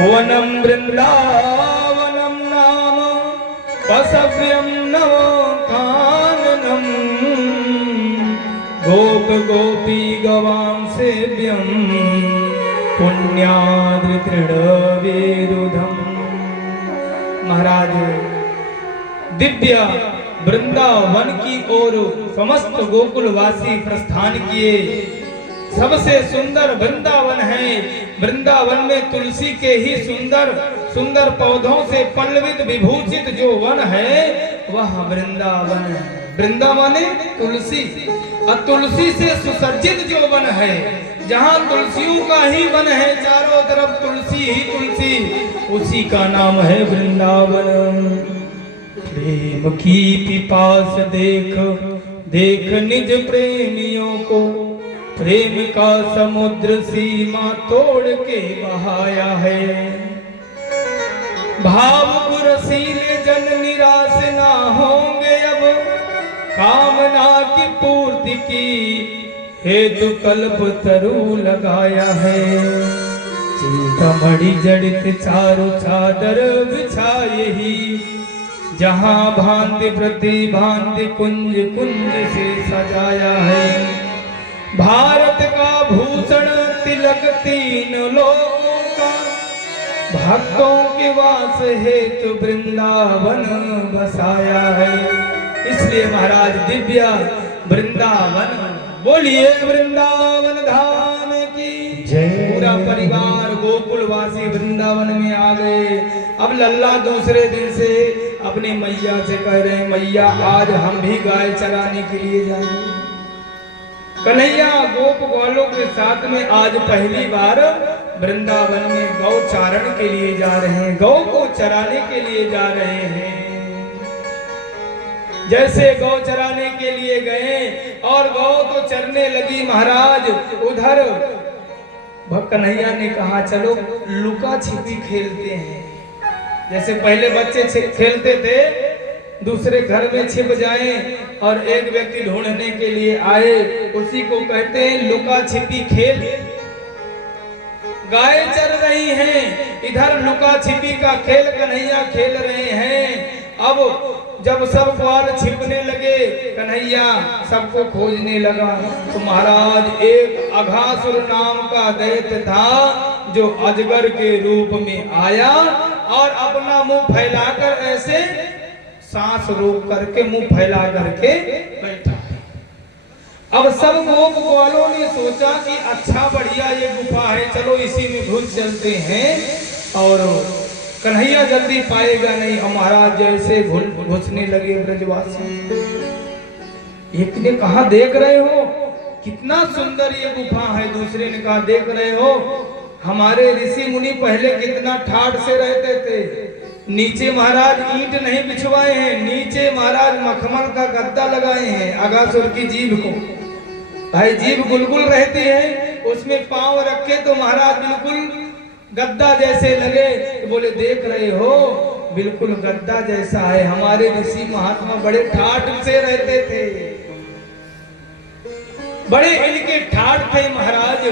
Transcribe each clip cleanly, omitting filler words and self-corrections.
वनम वृंदावनम नाम पसव्यम नवकाननम गोप गोपी गवां सेव्यम पुण्याद्रितृणवेरुधम। महाराज दिव्य वृंदावन की ओर समस्त गोकुलवासी प्रस्थान किए। सबसे सुंदर वृंदावन है। वृंदावन में तुलसी के ही सुंदर सुंदर पौधों से पल्लवित विभूषित जो वन है वह वृंदावन है। वृंदावन तुलसी और तुलसी से सुसज्जित जो वन है, जहाँ तुलसियों का ही वन है, चारों तरफ तुलसी ही तुलसी, उसी का नाम है वृंदावन। प्रेम की पिपास देख देख निज प्रेमियों को, प्रेम का समुद्र सीमा तोड़ के बहाया है। भाव रसीले जन निराश ना होंगे अब, कामना की पूर्ति की हेतु कल्प तरु लगाया है। चिंतामणि जड़ित चारु चादर बिछाए ही, जहाँ भांति प्रति भांति कुंज कुंज से सजाया है। भारत का भूषण तिलक तीन लोगों का, भक्तों के वास हेतु वृंदावन बसाया है। इसलिए महाराज दिव्य वृंदावन, बोलिए वृंदावन धाम की जय। पूरा परिवार गोकुलवासी वृंदावन में आ गए। अब लल्ला दूसरे दिन से अपनी मैया से कह रहे हैं, मैया आज हम भी गाय चराने के लिए जाएंगे। कन्हैया गोप ग्वालों के साथ में आज पहली बार वृंदावन में गौ चारण के लिए जा रहे हैं, गौ को चराने के लिए जा रहे हैं। जैसे गौ चराने के लिए गए और गौ तो चरने लगी महाराज, उधर कन्हैया ने कहा चलो लुका छिपी खेलते हैं। जैसे पहले बच्चे खेलते थे, दूसरे घर में छिप जाएं और एक व्यक्ति ढूंढने के लिए आए, उसी को कहते हैं लुका छिपी खेल। गाय चर रही हैं, इधर लुका छिपी का खेल कन्हैया खेल रहे हैं। अब जब सब ग्वाल छिपने लगे, कन्हैया सबको खोजने लगा, तो महाराज एक अघासुर नाम का दैत्य था जो अजगर के रूप में आया और अपना मुंह फैलाकर ऐसे सांस रोक करके मुंह फैला करके बैठा। अब सब गोप ग्वालों ने सोचा कि अच्छा बढ़िया ये गुफा है, चलो इसी में घुस चलते हैं और कन्हैया जल्दी पाएगा नहीं। और महाराज जैसे घुसने लगे ब्रजवासी, एक ने कहा देख रहे हो कितना सुंदर ये गुफा है, दूसरे ने कहा देख रहे हो हमारे ऋषि मुनि पहले कितना ठाठ से रहते थे। नीचे महाराज ईंट नहीं बिछवाए हैं, नीचे महाराज मखमल का गद्दा लगाए हैं अघासुर की जीभ को। भाई जीभ गुलगुल रहती है, उसमें पांव रखे तो महाराज बिल्कुल गद्दा जैसे लगे। तो बोले देख रहे हो बिल्कुल गद्दा जैसा है। हमारे ऋषि महात्मा बड़े ठाठ से रहते थे, बड़े इनके ठाठ थे महाराज।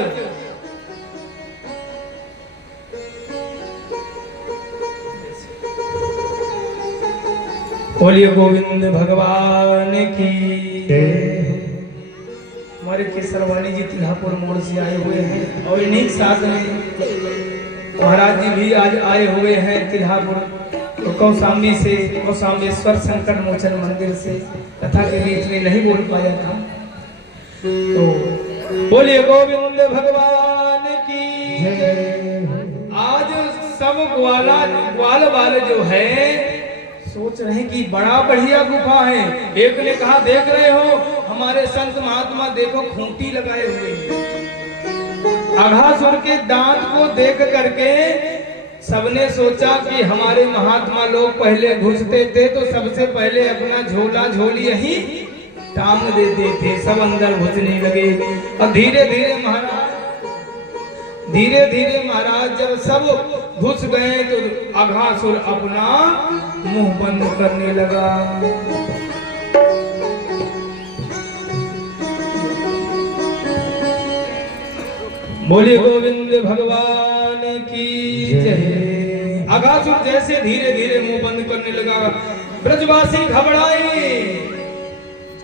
बोलिए गोविंद भगवान की। हमारे केसरवाणी जी तिल्हापुर मोड़ से आए हुए हैं और इन्हीं साथ में महाराज जी भी आज आए हुए हैं तिल्हापुर, तो कौशाम्बी से, कौशाम्बेश्वर संकट मोचन मंदिर से। कथा के बीच में नहीं बोल पाया था, तो बोलिए गोविंद भगवान की। आज सब ग्वाल वाले जो है सोच रहे कि बड़ा बढ़िया गुफा है। एक ने कहा देख रहे हो हमारे संत महात्मा देखो खूंटी लगाए हुए हैं। अघासुर के दांत को देख करके सबने सोचा कि हमारे महात्मा लोग पहले घुसते थे तो सबसे पहले अपना झोला झोली यही टांग देते थे, सब अंदर घुसने लगे। और धीरे धीरे महाराज जब सब घुस गए तो अघासुर अपना मुंह बंद करने लगा। बोलिए गोविंद भगवान की जय। अघासुर जैसे धीरे धीरे मुंह बंद करने लगा, ब्रजवासी घबराए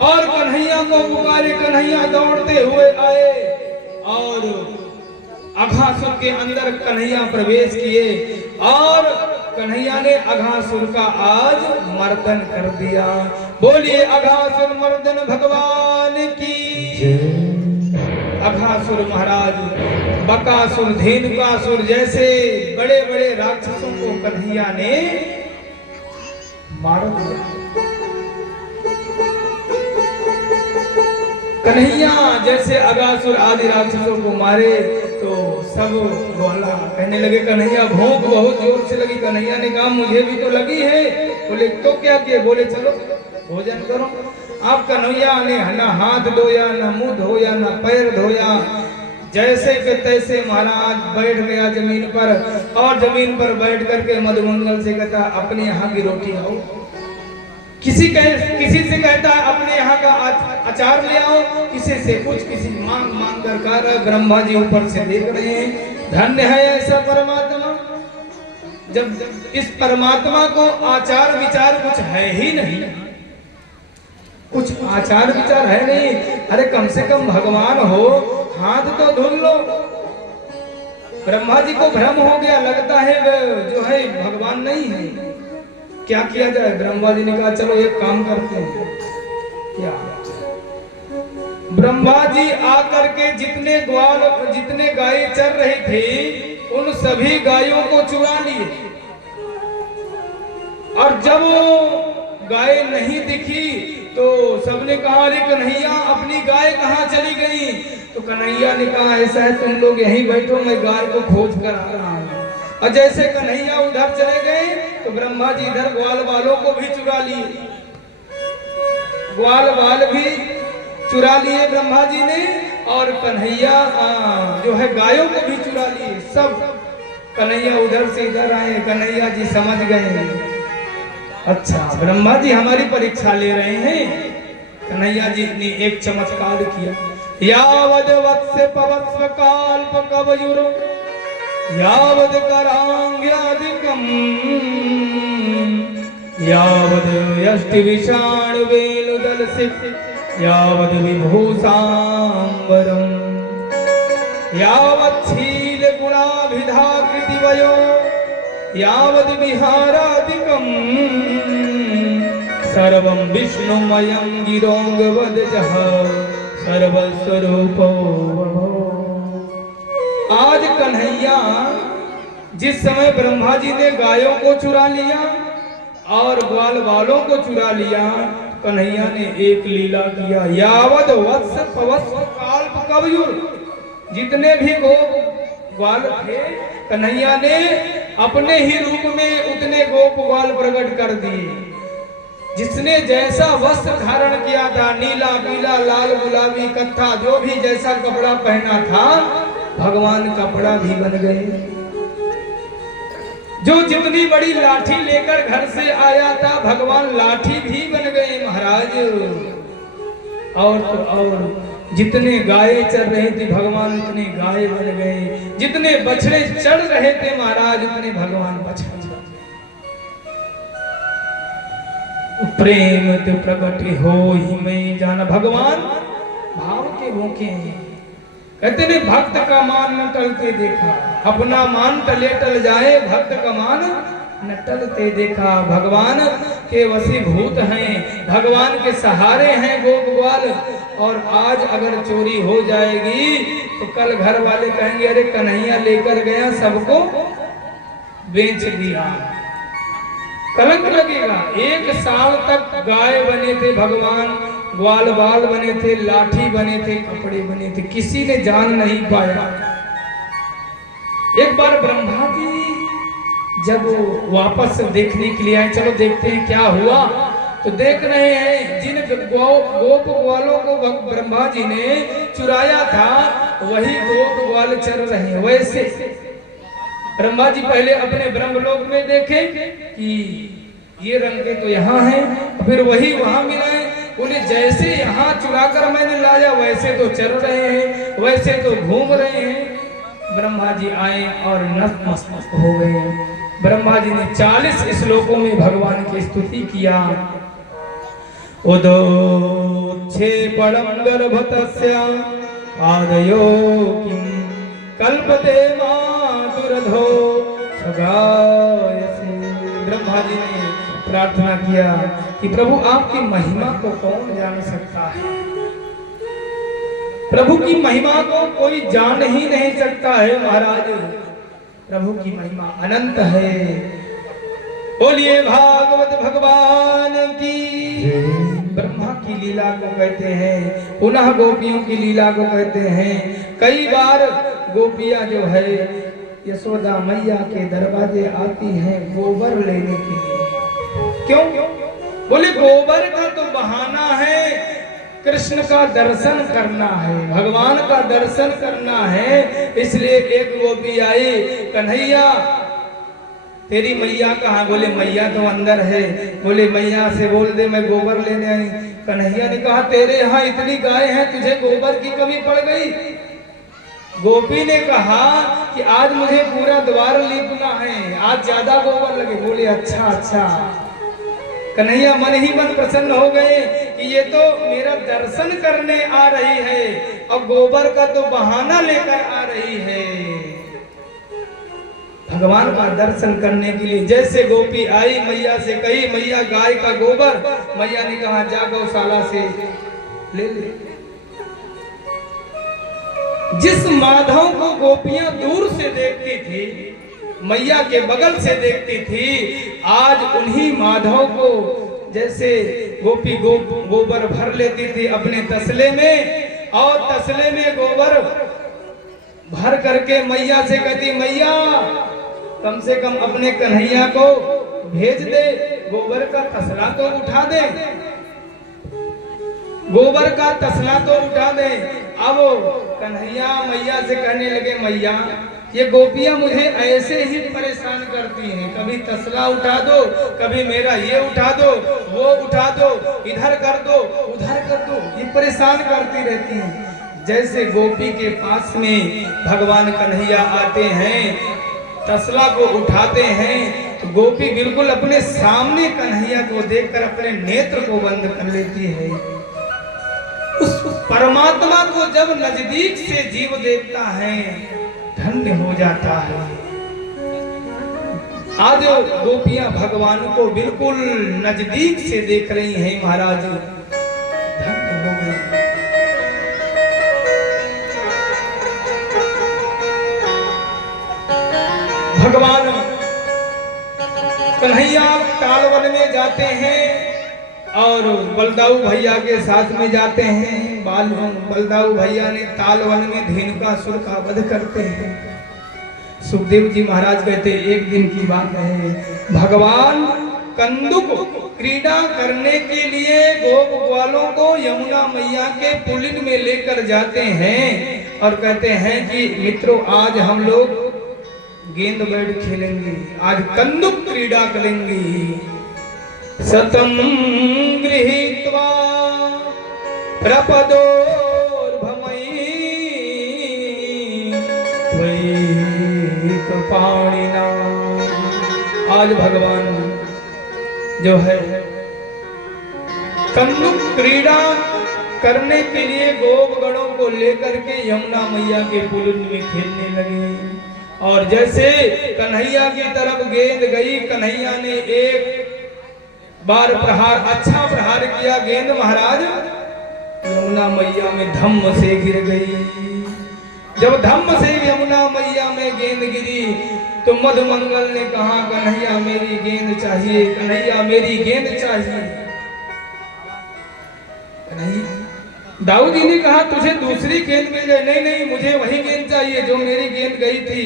और कन्हैया को पुकारे। कन्हैया दौड़ते हुए आए और अघासुर के अंदर कन्हैया प्रवेश किए और कन्हैया ने अघासुर का आज मर्दन कर दिया। बोलिए अघासुर मर्दन भगवान की। अघासुर महाराज, बकासुर, धेनुकासुर जैसे बड़े बड़े राक्षसों को कन्हैया ने मार दिया। कन्हैया जैसे अघासुर आदि राक्षसों को मारे तो सब बोला, कहने लगे कन्हैया भूख बहुत जोर से लगी। कन्हैया ने कहा मुझे भी तो लगी है। बोले तो क्या किए? बोले चलो भोजन करो। आप कन्हैया ने न हाथ धोया, न मुंह धोया, न पैर धोया, जैसे के तैसे महाराज बैठ गया जमीन पर और जमीन पर बैठ करके मधुमंगल से कहता अपने यहाँ की रोटी आओ। किसी से कहता है अपने यहाँ का अचार ले आओ, किसी से कुछ, किसी मांग मांग कर ब्रह्मा जी ऊपर से देख रहे हैं। धन्य है ऐसा परमात्मा, जब इस परमात्मा को आचार विचार कुछ है ही नहीं, कुछ आचार विचार है नहीं। अरे कम से कम भगवान हो, हाथ तो धुल लो। ब्रह्मा जी को भ्रम हो गया, लगता है जो है भगवान नहीं है। क्या किया जाए? ब्रह्मा जी ने कहा चलो एक काम करते हैं। क्या? ब्रह्मा जी आकर के जितने गाय चर रही थी उन सभी गायों को चुरा लिए और जब गाय नहीं दिखी तो सबने कहा अरे कन्हैया अपनी गाय कहाँ चली गई? तो कन्हैया ने कहा ऐसा है तुम लोग यहीं बैठो, मैं गाय को खोज कर आ रहा हूँ। और जैसे कन्हैया उधर चले गए तो ब्रह्मा जी इधर ग्वाल वालों को भी चुरा लिए। ग्वाल वाल भी चुरा लिए ब्रह्मा जी ने और कन्हैया जो है गायों को भी चुरा लिए। सब कन्हैया उधर से इधर आए। कन्हैया जी समझ गए अच्छा ब्रह्मा जी हमारी परीक्षा ले रहे हैं। कन्हैया जी ने एक चमत्कार किया। यावद वत्स पवत्स काल्प कवयुरो यावद करांग्यादिकम यावद यष्टि विषाण वेणुदलसित यावद विभूषांबरम यावद शील गुणाभिधाकृति वयो यावद विहारादिकम सर्वं विष्णुमयं गिरोंगवदजः सर्वस्वरूपो। आज कन्हैया जिस समय ब्रह्मा जी ने गायों को चुरा लिया और ग्वाल वालों को चुरा लिया, कन्हैया ने एक लीला किया। यावद वत्स पवत्स काल्प कवयुर, जितने भी ग्वाल थे कन्हैया ने अपने ही रूप में उतने गोप ग्वाल प्रकट कर दिए। जिसने जैसा वस्त्र धारण किया था, नीला पीला लाल गुलाबी कत्था, जो भी जैसा कपड़ा पहना था भगवान कपड़ा भी बन गए। जो जितनी बड़ी लाठी लेकर घर से आया था भगवान लाठी भी बन गए महाराज। और तो और जितने गाय चढ़ रहे थे भगवान उतने गाय बन गए। जितने बछड़े चढ़ रहे थे महाराज उतने भगवान बछड़े। प्रेम तो प्रकट हो ही में जाना। भगवान भाव के भूखे हैं। कहते ने भक्त का मान न टलते देखा, अपना मान टले टल जाए भक्त का मान न टलते देखा। भगवान के वशीभूत हैं, भगवान के सहारे हैं गोप ग्वाल। और आज अगर चोरी हो जाएगी तो कल घर वाले कहेंगे अरे कन्हैया लेकर गया सबको बेच दिया, कलंक लगेगा। एक साल तक गाय बने थे भगवान, ग्वाल बाल बने थे, लाठी बने थे, कपड़े बने थे, किसी ने जान नहीं पाया। एक बार ब्रह्मा जी जब वापस देखने के लिए आए, चलो देखते हैं क्या हुआ। तो देख रहे हैं जिन गोप ग्वालों को ब्रह्मा जी ने चुराया था वही गोप ग्वाल चल रहे हैं। वैसे ब्रह्मा जी पहले अपने ब्रह्मलोक में देखे कि ये रंगे तो यहाँ हैं, फिर वही वहां मिलाए। उन्हें जैसे यहाँ चुराकर मैंने लाया वैसे तो चल रहे हैं, वैसे तो घूम रहे हैं। ब्रह्मा जी आए और नतमस्तक हो गए। ब्रह्मा जी ने 40 श्लोकों में भगवान की स्तुति किया। उदोच्छेपणं गर्भतस्य आदयो किं कल्पते मातुरधो छगायसे। ब्रह्मा जी ने प्रार्थना किया कि प्रभु आपकी महिमा को कौन जान सकता है। प्रभु की महिमा को कोई जान ही नहीं सकता है महाराज। प्रभु की महिमा अनंत है। बोलिए भागवत भगवान की। ब्रह्मा की लीला को कहते हैं, पुनः गोपियों की लीला को कहते हैं। कई बार गोपियां जो है यशोदा मैया के दरवाजे आती हैं गोबर लेने के लिए। क्यों? बोले गोबर का तो बहाना है, कृष्ण का दर्शन करना है, भगवान का दर्शन करना है। इसलिए एक गोपी आई, कन्हैया तेरी मैया कहाँ? बोले मैया तो अंदर है। बोले मैया से बोल दे मैं गोबर लेने आई। कन्हैया ने कहा तेरे यहाँ इतनी गाय हैं, तुझे गोबर की कमी पड़ गई? गोपी ने कहा कि आज मुझे पूरा द्वार लीपना है, आज ज्यादा गोबर लगे। बोले अच्छा अच्छा। कन्हैया मन ही मन प्रसन्न हो गए कि ये तो मेरा दर्शन करने आ रही है और गोबर का तो बहाना लेकर आ रही है। भगवान का दर्शन करने के लिए जैसे गोपी आई, मैया से कही मैया गाय का गोबर। मैया ने कहा जा गौशाला से ले ले। जिस माधव को गोपियां दूर से देखती थी, मैया के बगल से देखती थी, आज उन्हीं माधव को जैसे गोपी गोबर भर लेती थी अपने तसले में, और तसले में गोबर भर करके मैया से कहती मैया कम से कम अपने कन्हैया को भेज दे, गोबर का तसला तो उठा दे, गोबर का तसला तो उठा दे। अब कन्हैया मैया से कहने लगे मैया ये गोपियां मुझे ऐसे ही परेशान करती हैं, कभी तसला उठा दो, कभी मेरा ये उठा दो, वो उठा दो, इधर कर दो, उधर कर दो, ये परेशान करती रहती हैं। जैसे गोपी के पास में भगवान कन्हैया आते हैं, तसला को उठाते हैं, तो गोपी बिल्कुल अपने सामने कन्हैया को देखकर अपने नेत्र को बंद कर लेती है। उस परमात्मा को जब नजदीक से जीव देखता है धन्य हो जाता है। आज गोपियां भगवान को बिल्कुल नजदीक से देख रही हैं महाराज, धन्य हो गई। भगवान कन्हैया तालवन में जाते हैं और बलदाऊ भैया के साथ में जाते हैं। बलदाऊ भैया ने तालवन में धेनुकासुर का वध करते हैं। सुखदेव जी महाराज कहते एक दिन की बात है, भगवान कंदुक क्रीड़ा करने के लिए गोप ग्वालों को यमुना मैया के पुलिन में लेकर जाते हैं और कहते हैं कि मित्रों आज हम लोग गेंद बैट खेलेंगे, आज कंदुक क्रीड़ा करेंगे। सतम गृहीत्वा प्रपदोर्भमयी त्वयैकपाणिना। आज भगवान जो है कंदुक क्रीड़ा करने के लिए गोपगणों को लेकर के यमुना मैया के पुलिन में खेलने लगे। और जैसे कन्हैया की तरफ गेंद गई, कन्हैया ने एक बार प्रहार, अच्छा प्रहार किया गेंद महाराज, यमुना मैया में धम्म से गिर गई। जब धम्म से यमुना मैया में गेंद गिरी तो मधुमंगल ने कहा कन्हैया मेरी गेंद चाहिए, कन्हैया मेरी गेंद चाहिए। दाऊ जी ने कहा तुझे दूसरी गेंद मिल जाए। नहीं नहीं मुझे वही गेंद चाहिए जो मेरी गेंद गई थी,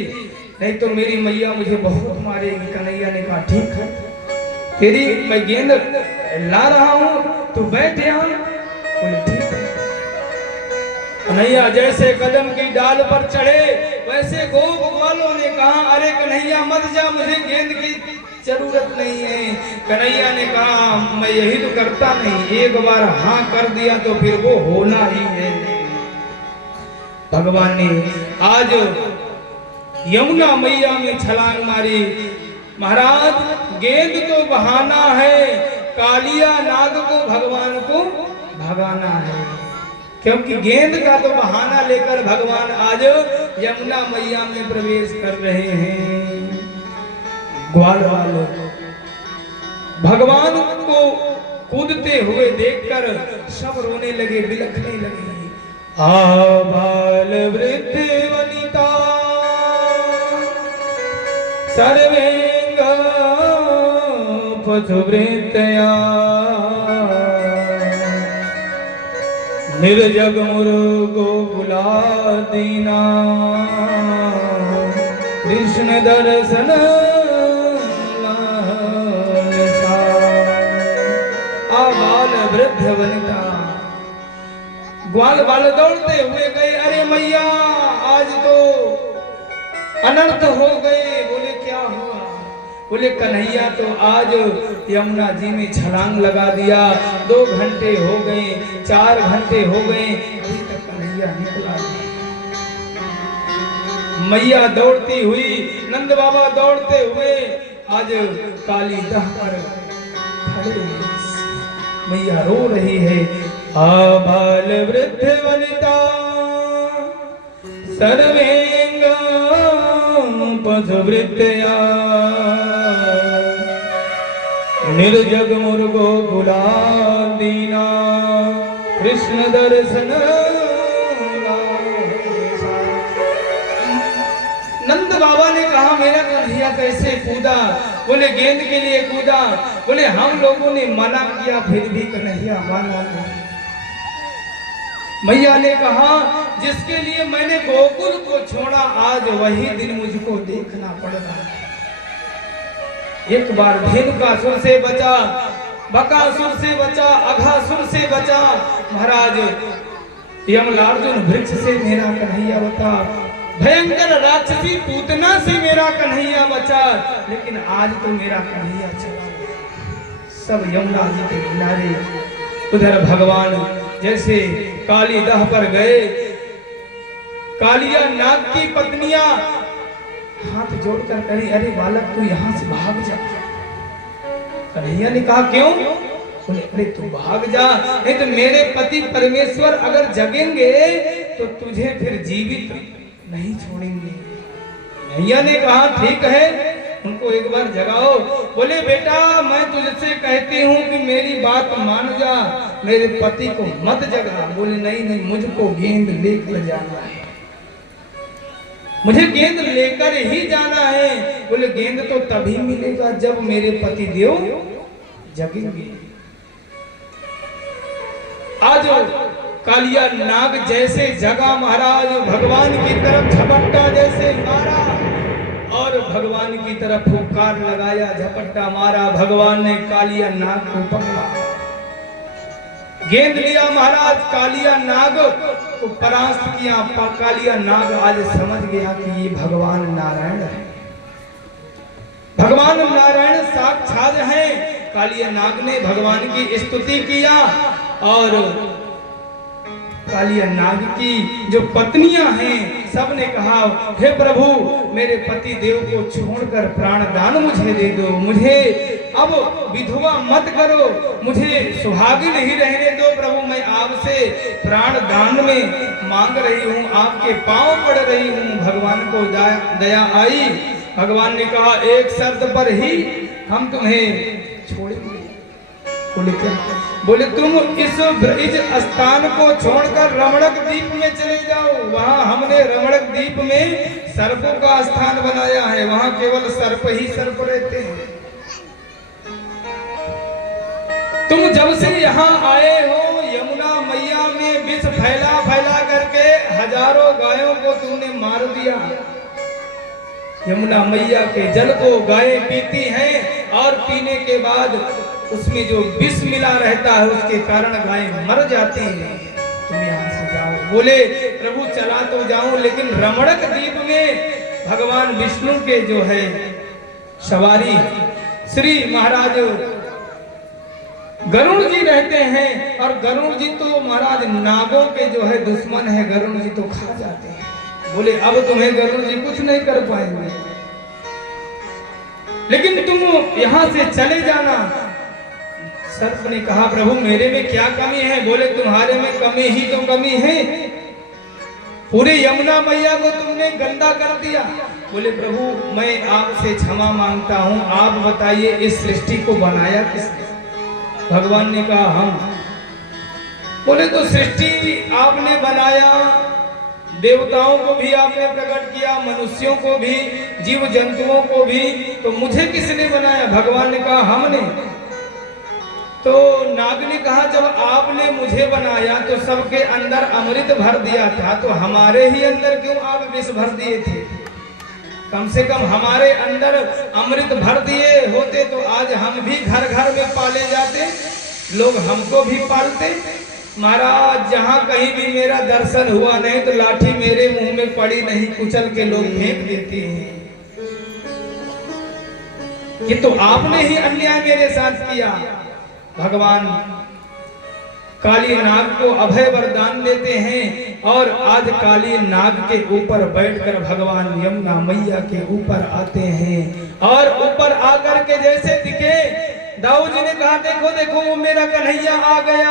नहीं तो मेरी मैया मुझे बहुत मारेगी। कन्हैया ने कहा ठीक है, तेरी मैं गेंद ला रहा हूँ, तू बैठ यहाँ। बोले ठीक है। कन्हैया जैसे कदम की डाल पर चढ़े वैसे गोप ग्वालों ने कहा अरे कन्हैया मत जा, मुझे गेंद की जरूरत नहीं है। कन्हैया ने कहा मैं यही तो करता नहीं, एक बार हाँ कर दिया तो फिर वो होना ही है। भगवान ने आज यमुना मैया में छलांग मारी, महाराज गेंद तो बहाना है, कालिया नाग को भगवान को भगाना है, क्योंकि गेंद का तो बहाना लेकर भगवान आज यमुना मैया में प्रवेश कर रहे हैं। ग्वाल वाले भगवान को कूदते हुए देखकर सब रोने लगे, बिलखने लगे। आबाल वृद्ध वनिता सर्वेंग पशुवृत्तया निर्जग मुर्गो गुलादीना कृष्ण दर्शन आबाल वृद्ध वनिता। ग्वाल बाल दौड़ते हुए गए, अरे मैया आज तो अनर्थ हो गए। बोले क्या हुआ? बोले कन्हैया तो आज यमुना जी में छलांग लगा दिया, 2 घंटे हो गए, 4 घंटे हो गए, अभी तक कन्हैया निकला नहीं। मैया दौड़ती हुई, नंद बाबा दौड़ते हुए आज काली दह पर खड़े हैं। मैया रो रही है। आबाल वृद्ध वनिता सर्वेंग पशुवृत्तया निर्जग मुर्गो गुलादीना कृष्ण दर्शन। नंद बाबा ने कहा मेरा कन्हैया कैसे कूदा? बोले गेंद के लिए कूदा। बोले हम लोगों ने मना किया फिर भी कन्हैया माना नहीं। मैया ने कहा जिसके लिए मैंने गोकुल को छोड़ा आज वही दिन मुझको देखना पड़ रहा है। एक बार धेनुकासुर से बचा, बकासुर से बचा, अघासुर से बचा, महाराज यमलार्जुन वृक्ष से मेरा कन्हैया बचा, भयंकर राक्षसी पूतना से मेरा कन्हैया बचा, लेकिन आज तो मेरा कन्हैया चला गया। सब यमुना जी के किनारे उधर भगवान जैसे काली दह पर गए, कालिया नाग की पत्नियां हाथ जोड़कर कही अरे बालक तू यहाँ से भाग जा। कन्हैया ने कहा क्यों? बोले अरे तू भाग जा, नहीं तो मेरे पति परमेश्वर अगर जगेंगे तो तुझे फिर जीवित नहीं छोड़ेंगे। कन्हैया ने कहा ठीक है, उनको एक बार जगाओ। बोले बेटा मैं तुझसे कहती हूँ कि मेरी बात मान जा, मेरे पति को मत जगा। बोले नहीं नहीं मुझको गेंद लेकर जाना है, मुझे गेंद लेकर ही जाना है। बोले गेंद तो तभी मिलेगा जब मेरे पति देव जगेंगे। आज कालिया नाग जैसे जगा महाराज, भगवान की तरफ झपट्टा जैसे मारा और भगवान की तरफ फुफकार लगाया, झपट्टा मारा। भगवान ने कालिया नाग को पकड़ा, गेंद लिया महाराज, कालिया नाग को परास्त किया। कालिया नाग आज समझ गया कि ये भगवान नारायण है, भगवान नारायण साक्षात है। कालिया नाग ने भगवान की स्तुति किया और कालिया नाग की जो पत्नियां हैं सब ने कहा हे प्रभु मेरे पति देव को छोड़कर प्राण दान मुझे दे दो, मुझे अब विधवा मत करो, मुझे सुहागिन ही रहने दो प्रभु। मैं आपसे प्राण दान में मांग रही हूँ, आपके पांव पड़ रही हूँ। भगवान को दया आई। भगवान ने कहा एक शर्त पर ही हम तुम्हें छोड़ेंगे। बोले क्या? बोले तुम इस ब्रज स्थान को छोड़कर रमणक द्वीप में चले जाओ, वहां हमने रमणक द्वीप में सर्पों का स्थान बनाया है, वहां केवल सर्प ही सर्प रहते हैं। तुम जब से यहाँ आए हो यमुना मैया में विष फैला फैला करके हजारों गायों को तुमने मार दिया। यमुना मैया के जल को गायें पीती हैं और पीने के बाद उसमें जो विष मिला रहता है उसके कारण गायें मर जाती हैं। तुम यहाँ से जाओ। बोले प्रभु चला तो जाऊं, लेकिन रमणक द्वीप में भगवान विष्णु के जो है सवारी श्री महाराज गरुड़ जी रहते हैं, और गरुड़ जी तो महाराज नागों के जो है दुश्मन है, गरुड़ जी तो खा जाते हैं। बोले अब तुम्हें गरुड़ जी कुछ नहीं कर पाएंगे। लेकिन तुम यहाँ से चले जाना। सर्प ने कहा प्रभु मेरे में क्या कमी है? बोले तुम्हारे में कमी ही तो कमी है, पूरे यमुना मैया को तुमने गंदा कर दिया। बोले प्रभु मैं आपसे क्षमा मांगता हूँ, आप बताइए इस सृष्टि को बनाया किसने? भगवान ने कहा हम। बोले तो सृष्टि आपने बनाया, देवताओं को भी आपने प्रकट किया, मनुष्यों को भी, जीव जंतुओं को भी, तो मुझे किसने बनाया? भगवान ने कहा हमने। तो नाग ने कहा जब आपने मुझे बनाया तो सबके अंदर अमृत भर दिया था, तो हमारे ही अंदर क्यों आप विष भर दिए थे? कम से कम हमारे अंदर अमृत भर दिए होते तो आज हम भी घर घर में पाले जाते, लोग हमको भी पालते। महाराज जहाँ कहीं भी मेरा दर्शन हुआ नहीं तो लाठी मेरे मुंह में पड़ी नहीं, कुचल के लोग फेंक देते हैं। ये तो आपने ही अन्याय मेरे साथ किया। भगवान काली नाग को अभय वरदान देते हैं और आज काली नाग के ऊपर बैठकर भगवान यमुना मैया के ऊपर आते हैं और ऊपर आकर के जैसे दिखे, दाऊ जी ने कहा देखो देखो वो मेरा कन्हैया आ गया।